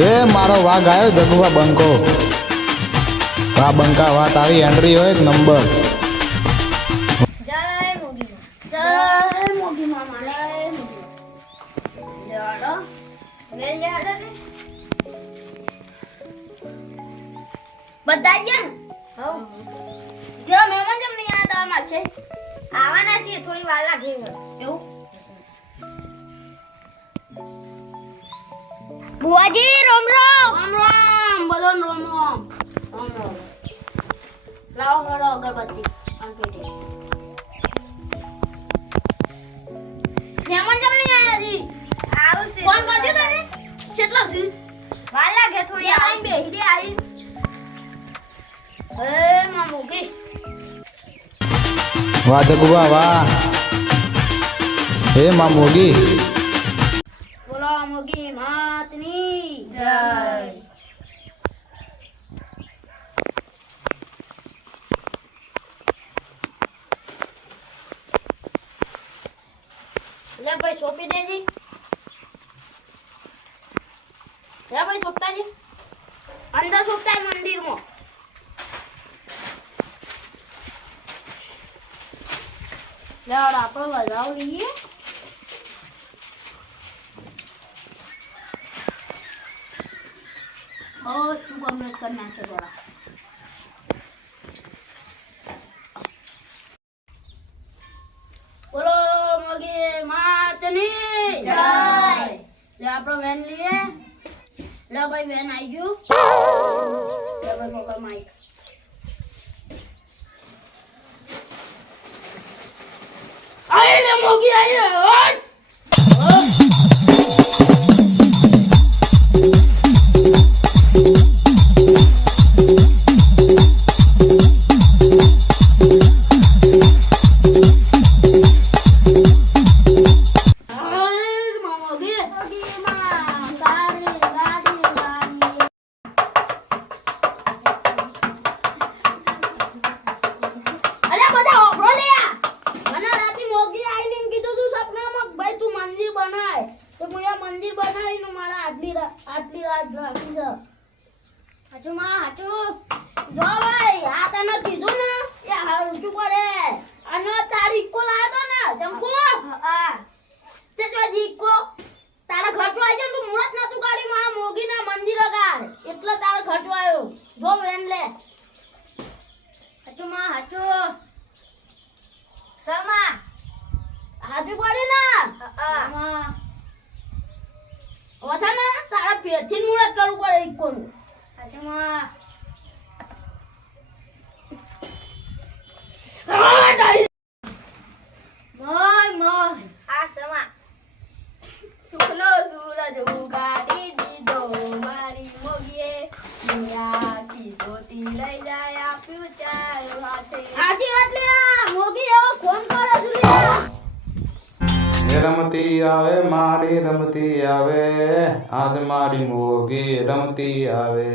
એ મારો વાઘ આવ્યો જગુભા બંકો. આ બંકા વા તારી એન્ટ્રી હોય એક નંબર. જય મોગી મામા જય મોગી. લેવાડો લે લેવાડો ને બધા ગયા ને હો જો મહેમાન જેમ નહીં આતા આમાં છે આવવાના છે થોડી વાર લાગે એવું બુઆજી રામ રામ રામ રામ બોલો રામ રામ રામ રામ લાવો કરો અગરબત્તી આ પેટી મહેમાન જેમ નહીં આયા જી આવું છે ફોન કરજો તમે કેટલો છે વાર લાગે થોડી આઈ બેહી દે આઈ એ મામુકી વાહ જગુભા વાહ. હે માં મોગી. બોલો મોગી માતની જય. લે ભાઈ સોંપી દેજી. લે ભાઈ સોંપતાજી અંદર સોંપતા મંદિરમાં. લે આપણે વધાવ લઈએ. શું કમ્પ્લીટ કરી નાખે થોડા. બોલો મોગી માતની જય. લે આપણો વેન લઈએ. લે ભાઈ વેન આવી ગયું. લે ભાઈ પકડ માઈક. આઈ લે મોગી આઈ. મંદિર બનાવીને મારા આટલી રાત રાખી છે. હાચું માં હાચું જો ભાઈ આ તને કીધું ને એ હારું કરે. અને તારી ઇકો લાવ્યો ને ચંપુ તે જો ઇકો તારા ખર્ચો આવી જાય તું મુરત નતું કાઢી મારા મોગીના મંદિર ગાડ એટલે તારો ખર્ચો આવ્યો. જો વેન લે. હાચું માં હાચું સમા હાજુ પડી ને ઓછા ને તારા પેટથી મુરત કરવું પડે ઇકોનું. હાચુમાં સુખનો સૂરજ ઉગાડી દીધો મારી મોગીએ દુનિયાથી ધોતી લઈ જાય આપ્યું ચાર હાથે. આજી એટલે મોગી એવો ફોન કરે છે રમતી આવે માડી રમતી આવે આજ માડી મોગી રમતી આવે.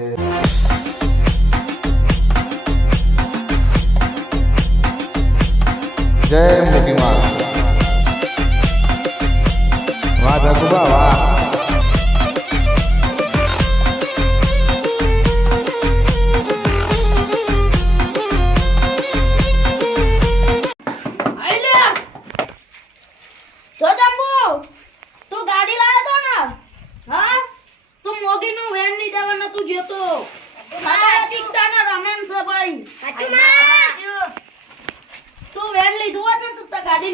જય મોગી માં. વાહ જગુભા વાહ.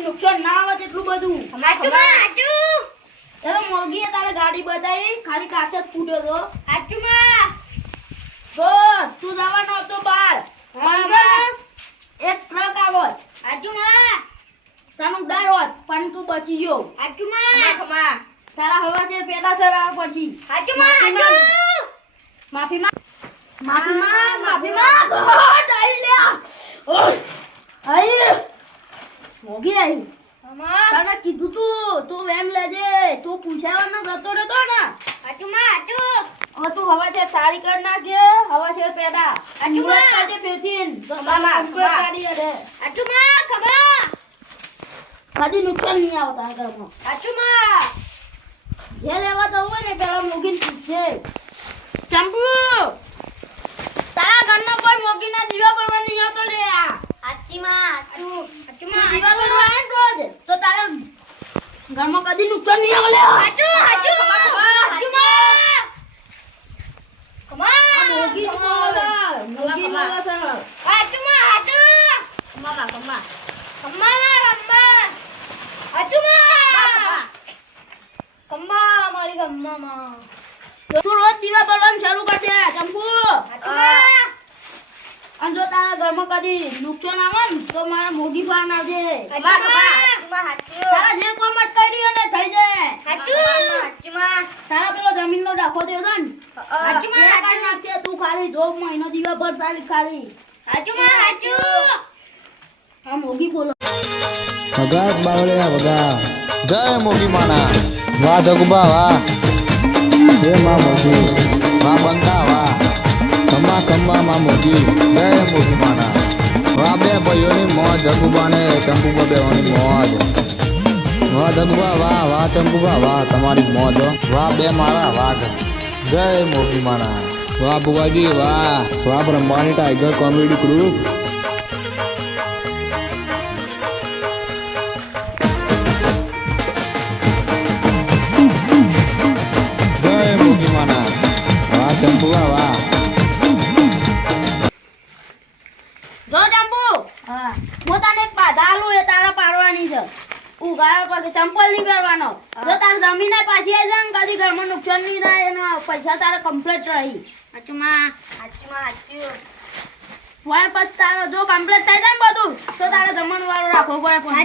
નુકસાન ના આવે એટલું બધું. મોગીએ તારે ગાડી બતાવી ખાલી કાચ જ ફૂટ્યો તો. તો તું જવાનો હતો બાર એક ટ્રક આવો તારું ડર હોત પણ તું બચી ગયો. તારા હવા છે પેલા ચલાવવા પડશે. માફી મોગી આવી તને કીધું તું વેન લેજે. તું પૂછ્યા ન જતો રહેતો ને. હવે તું હવા છે સારી કર નાખે. હવા છે પેડા કદી નુકસાન નહીં આવતા ઘરમાં. જે લેવા જવું હોય ને પેલા મોગીને પૂછે ચંપુ તારા ઘરનો કોઈ મોગીના દીવા કરવા નહીં આવતો લે હાચીમાં દીવા કરવા આવે ને રોજ તો તારા ઘરમાં કદી નુકસાન નહીં આવે લે હાચું કમા મોગી તું રોજ દીવા કરવાનું શરૂ કર દે ચંપુ અને જો તારા ઘરમાં કદી નુકસાન આવે ને તો મારા મોગી ફાન આવજે તારા જે કોમ અટકાઈ રહ્યો ને થઈ જાય તારા પેલો જમીન નો ડાખો થયો હતો ને નાખજે તું ખાલી જો મહિનો દીવા ભર તારી ખાલી હા મોગી બોલો વગાર બાવળિયા વગાર જય મોગી માના વાહ જગુબા વાહ જય માં મોગી વાહ બંકા વાહ ખમ્મા ખમ્મા માં મોગી જય મોગી માના વાહ બે ભાઈઓની મોજ જગુબા ને ચંપુબા બેવાની મોજ વાહ જગુબા વાહ વાહ ચંપુબા વાહ તમારી મોજ વાહ બે મારા વાઘ જય મોગી માના વાહ બુવાજી વાહ વાહ બ્રહ્માની ટાઈગર કોમેડી ગ્રુપ ચંપુआ वाह જો ચંપુ હું તને એક બાધા આલું એ તારા પાડવાની છે ઉગાડા પર ચંપલ નહીં પહેરવાનો જો તાર જમીન પાછી આવી જાય ને કદી ઘરમાં નુકસાન નહીં થાય એના પૈસા તારા કમ્પ્લીટ રહી હાચુમાં વાય પછી તારો જો કમ્પ્લીટ થઈ જાય ને બધું તો તારે જમણ વાળો રાખવો પડે 500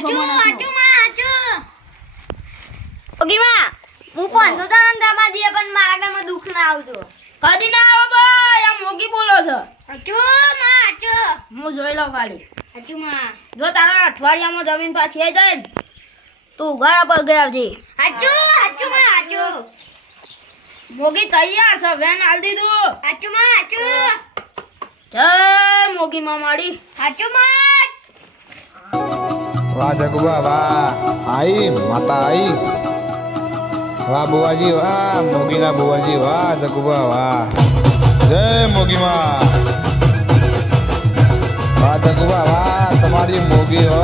હું 500 તારા દામા દીએ પણ મારા ઘરમાં દુખ ના આવતો કદી ના આવો ભાઈ આ મોગી બોલો છો હું જોઈ લઉં ખાલી જો તારા અઠવાડિયામાં જમીન પાછી આવી જાય ને તું ઉઘાડા પર ગયા આવજે મોગી તૈયાર છે વેન હાલ દીધું જય મોગી મામાડી વાહ જગુબા વાહ આઈ માતા આઈ વાહ બુવાજી વાહ મોગીના બુવાજી વાહ જગુબા વાહ જય મોગી માં વાહ જગુબા વાહ તમારી મોગી હો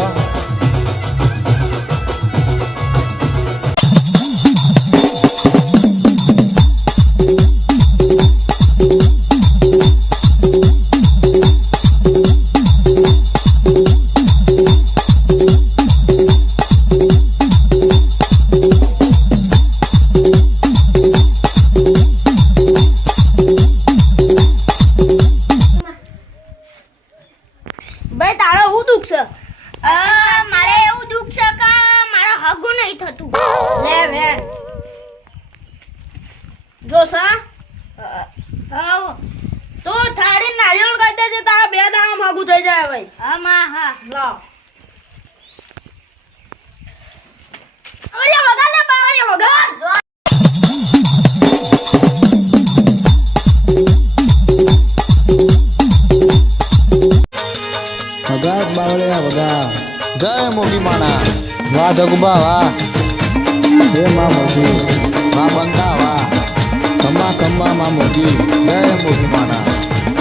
ભાઈ તારો હું દુખ છે મારે એવું દુખ છે કે મારો હગું નહીં થતું લે વેણ જો સા તો થાળી નારિયેળ કાઢી દેજે તારા 2 દાણા હગું થઈ જાય ભાઈ હા લાવ અરે વગર લે બાવળી વગર વગાર બાવળિયા વગાર જય મોગી માના વાહ જગુબા વાહ જય માં મોગી વાહ બંકા વાહ ખમ્મા ખમ્મા માં મોગી જય મોગી માના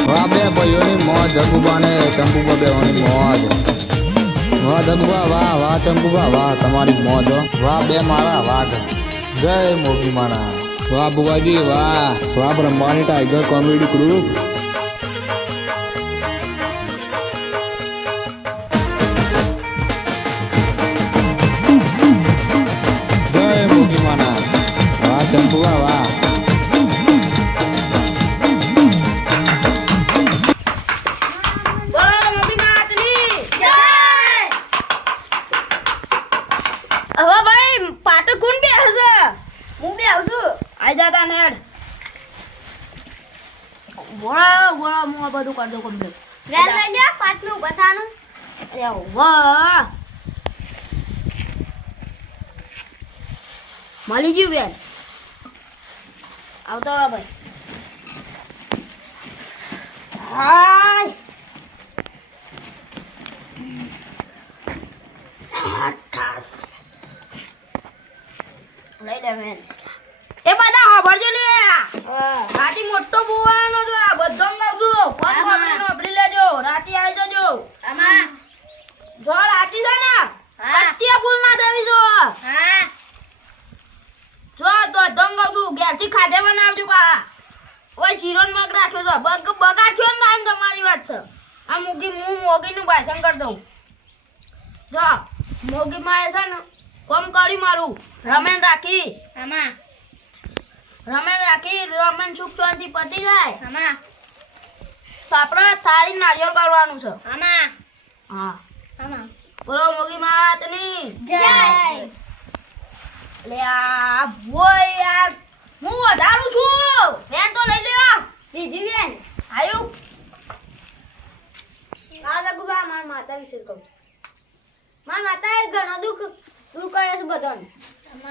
વાહ બે ભાઈઓની મોજ જગુબા ને ચંપુબા બેવાની મોજ વાહ જગુબા વાહ વાહ ચંપુબા વાહ તમારી મોજ વાહ બે મારા વાઘ જય મોગી માના વાહ બુવાજી વાહ વાહ બ્રહ્માની ટાઈગર કોમેડી ગ્રુપ ચંપુआ वाह બોલો મોગી માતની જય હવે ભાઈ પાટો કોણ બેસે હું બેહું છું આઈ જાતા નેડ બોલો હું આ બધું કરી દઉં કમ્પ્લીટ રેલ લઈ લે પાટલું બતાનું અરે વાહ મળી ગયું બેન આવતો ભાઈ હાય લઈ લે બેન એ બધા હોભળજો લે હા. રાતી મોટો બોવાનો તો આ બધો ગાવ છું ફોન હા. વાપરીને વાપરી લેજો રાતી આવી જજો આમાં. જો રાતી છે ને હા. કચ્ચી ફૂલ ના દેવી જો હા. જો તો દમ ગાવ છું ઘેરથી ખાધે બનાવજો બા ઓય શીરો ને મગ રાખ્યો છો બગાડ્યો ને આને તમારી વાત છે આ મોગી હું મોગીનું ભાષણ કરી દઉં જો મોગી માં છે ને કોમ કરી મારું રમેન રાખી આમાં. રમેન સુખ શાંતિ પટી જાય આમાં. તો આપણે થાળી નારિયેળ કરવાનું છે આમાં. હા આમાં. બોલો મોગી માતની જય. લે આ બોય યાર હું વધારું છું બેન તો લઈ લેવા દીદી બેન. આયુ આ જગુબા મારા માતા વિશે કહું. મારા માતાએ ઘણો દુઃખ દૂર કરે છે બધાને.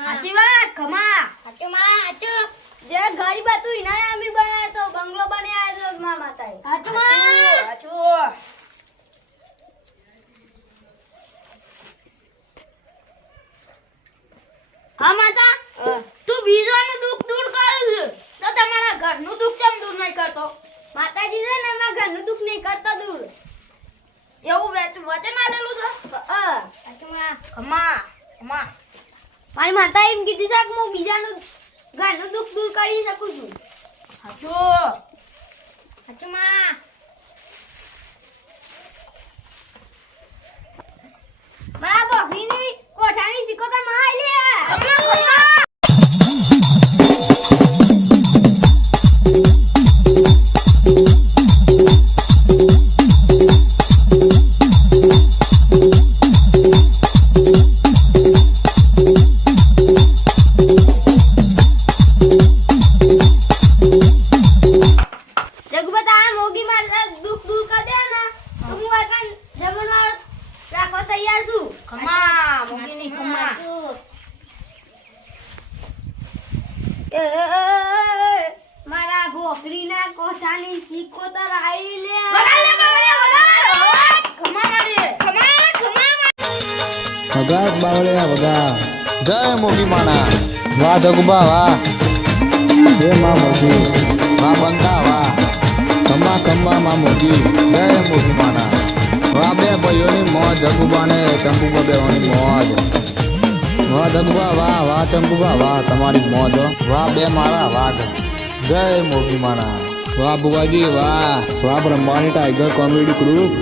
સાચી વાત ખમા હાચું માં હાચું. જે ગરીબ હતું એના અમીર બનાવ્યો તો બંગલો બનાવ્યો તો મારા માતાએ. હાચું માં. સાચું હા માતા તું બીજાનું દુઃખ દૂર કરે છે તો તમારા ઘરનું દુઃખ કેમ દૂર નહીં કરતો માતાજી છે ને મારા ઘરનું દુઃખ નહીં કરતા દૂર. એવું વચન આલેલું છે હાચું માં. ખમા ખમા મારી માતા એમ કીધું છે કે હું બીજાનું ઘરનું દુઃખ દૂર કરી શકું છું. સાચું હાચું માં. મારા ભગીની કોઠાની સિકોતર માં આઈ લે. જગુબા તારા મોગી મારા દુઃખ દૂર કરી દે ને તો હું આ જમણવાર રાખવા તૈયાર છું. ખમા મોગીની ખમા એ, મારા ભોકરીના કોઠાની સિકોતર આઈ લે. ખમા મારી વગાર બાવળિયા વગાર જય મોગી માના વાહ જગુબા વાહ જય માં મોગી વાહ બંકા વાહ ખમ્મા ખમ્મા માં મોગી જય મોગી માના વાહ બે ભાઈઓની મોજ જગુબા ને ચંપુબા બેઓની મોજ વાહ જગુબા વાહ ચંપુબા વાહ તમારી મોજ હો. વાહ બે મારા વાઘ જય મોગી માના વાહ બુવાજી વાહ બ્રહ્માની ટાઈગર કોમેડી ગ્રુપ